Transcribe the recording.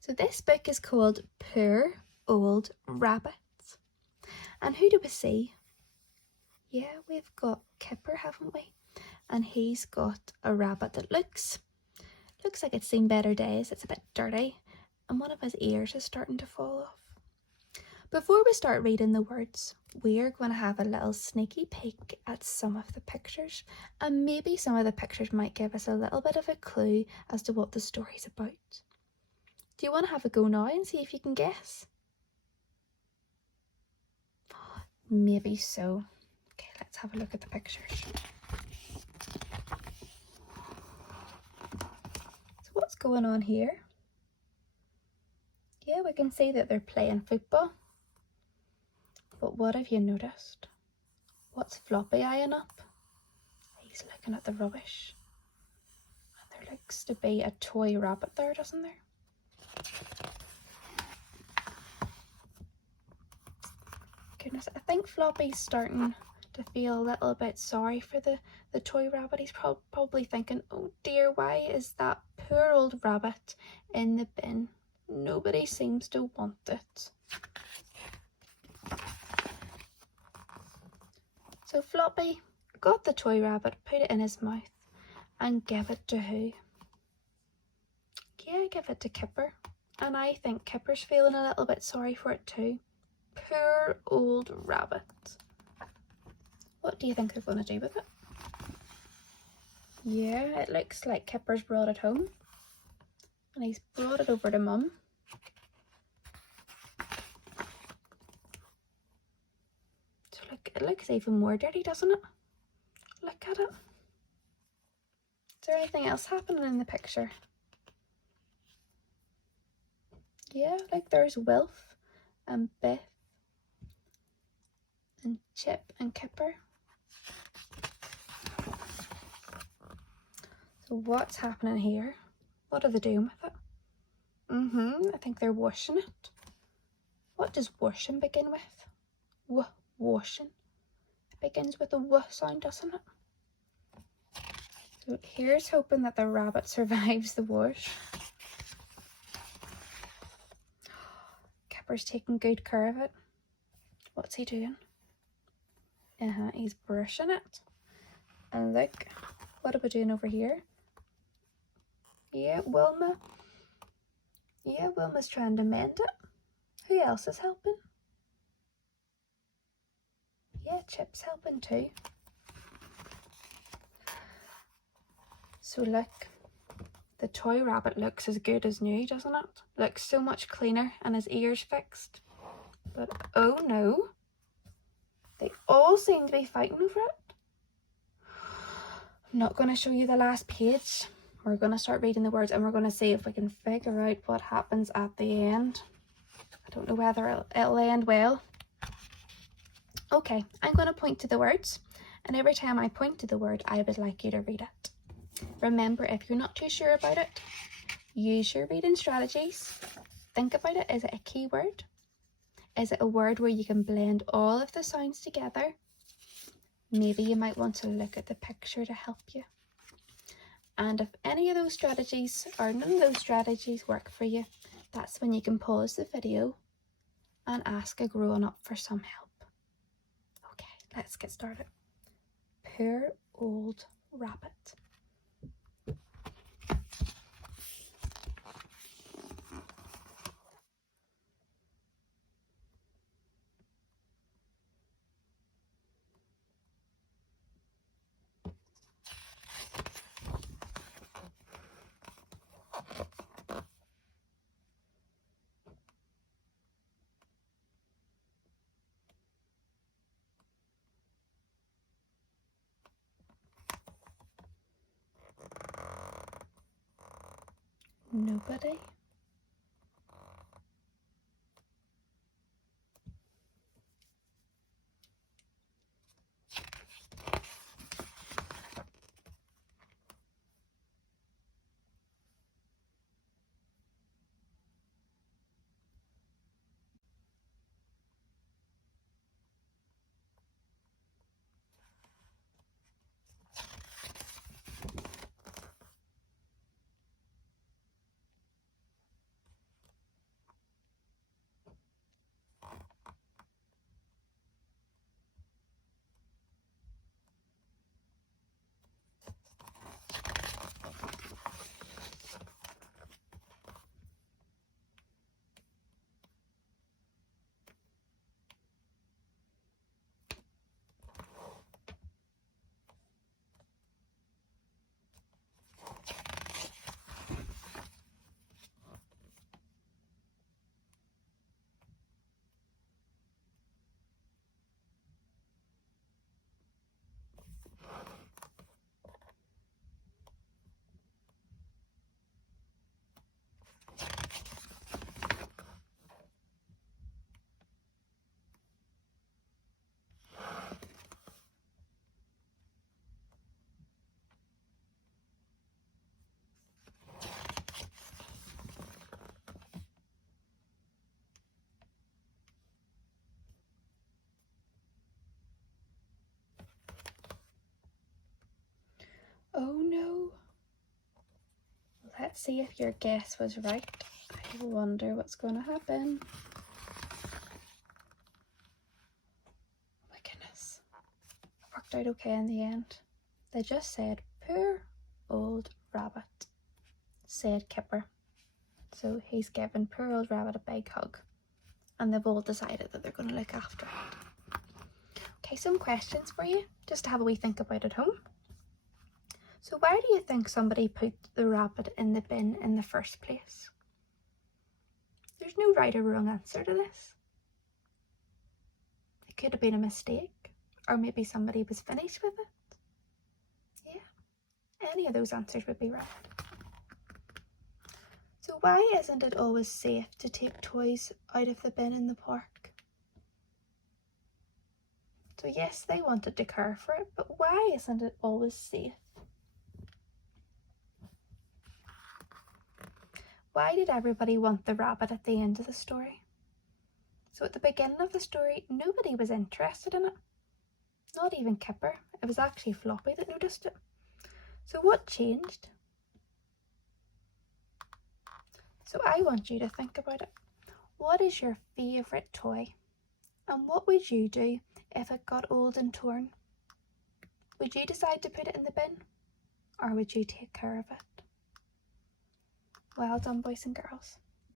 So this book is called Poor Old Rabbit. And who do we see? Yeah, we've got Kipper, haven't we? And he's got a rabbit that looks like it's seen better days. It's a bit dirty, and one of his ears is starting to fall off. Before we start reading the words, we're going to have a little sneaky peek at some of the pictures, and maybe some of the pictures might give us a little bit of a clue as to what the story's about. Do you want to have a go now and see if you can guess? Maybe so. Okay, let's have a look at the pictures. So what's going on here? Yeah, we can see that they're playing football. But what have you noticed? What's Floppy eyeing up? He's looking at the rubbish. And there looks to be a toy rabbit there, doesn't there? Goodness, I think Floppy's starting to feel a little bit sorry for the toy rabbit. He's probably thinking, oh dear, why is that poor old rabbit in the bin? Nobody seems to want it. So Floppy got the toy rabbit, put it in his mouth, and gave it to who? Yeah, give it to Kipper. And I think Kipper's feeling a little bit sorry for it too. Poor old rabbit. What do you think they're going to do with it? Yeah, it looks like Kipper's brought it home. And he's brought it over to Mum. So look, it looks even more dirty, doesn't it? Look at it. Is there anything else happening in the picture? Yeah, like there's Wilf and Biff and Chip and Kipper. So what's happening here? What are they doing with it? I think they're washing it. What does washing begin with? Washing. It begins with a w sound, doesn't it? So here's hoping that the rabbit survives the wash. Kipper's taking good care of it. What's he doing? He's brushing it. And look, what are we doing over here? Yeah, Wilma. Yeah, Wilma's trying to mend it. Who else is helping? Yeah, Chip's helping too. So look, the toy rabbit looks as good as new, doesn't it? Looks so much cleaner and his ears fixed. But oh no, they all seem to be fighting over it. I'm not going to show you the last page. We're going to start reading the words and we're going to see if we can figure out what happens at the end. I don't know whether it'll end well. Okay, I'm going to point to the words, and every time I point to the word, I would like you to read it. Remember, if you're not too sure about it, use your reading strategies. Think about it. Is it a key word? Is it a word where you can blend all of the sounds together? Maybe you might want to look at the picture to help you. And if any of those strategies or none of those strategies work for you, that's when you can pause the video and ask a grown-up for some help. Okay, let's get started. Poor old rabbit. Nobody. let's see if your guess was right. I wonder what's going to happen. Oh my goodness. It worked out okay in the end. They just said, poor old rabbit, said Kipper. So he's given poor old rabbit a big hug. And they've all decided that they're going to look after it. Okay, some questions for you, just to have a wee think about at home. So why do you think somebody put the rabbit in the bin in the first place? There's no right or wrong answer to this. It could have been a mistake, or maybe somebody was finished with it. Yeah, any of those answers would be right. So why isn't it always safe to take toys out of the bin in the park? So yes, they wanted to care for it, but why isn't it always safe? Why did everybody want the rabbit at the end of the story? So at the beginning of the story, nobody was interested in it. Not even Kipper. It was actually Floppy that noticed it. So what changed? So I want you to think about it. What is your favourite toy? And what would you do if it got old and torn? Would you decide to put it in the bin? Or would you take care of it? Well done, boys and girls.